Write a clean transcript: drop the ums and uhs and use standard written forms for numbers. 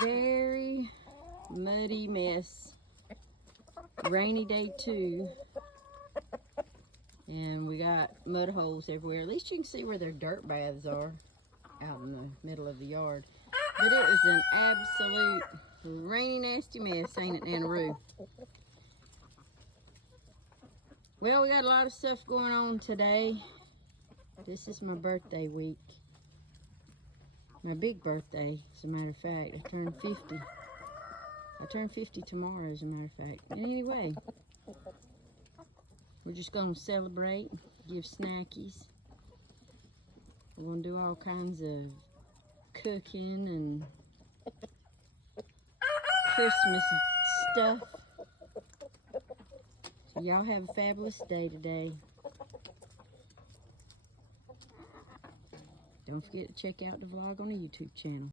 Very muddy mess. Rainy day too. And we got mud holes everywhere. At least you can see where their dirt baths are out in the middle of the yard. But it was an absolute rainy, nasty mess, ain't it, Nana Roo? Well, we got a lot of stuff going on today. This is my birthday week. My big birthday, as a matter of fact. I turned 50. I turn 50 tomorrow, as a matter of fact. Anyway, we're just going to celebrate, give snackies. We're going to do all kinds of cooking and Christmas stuff. So y'all have a fabulous day today. Don't forget to check out the vlog on the YouTube channel.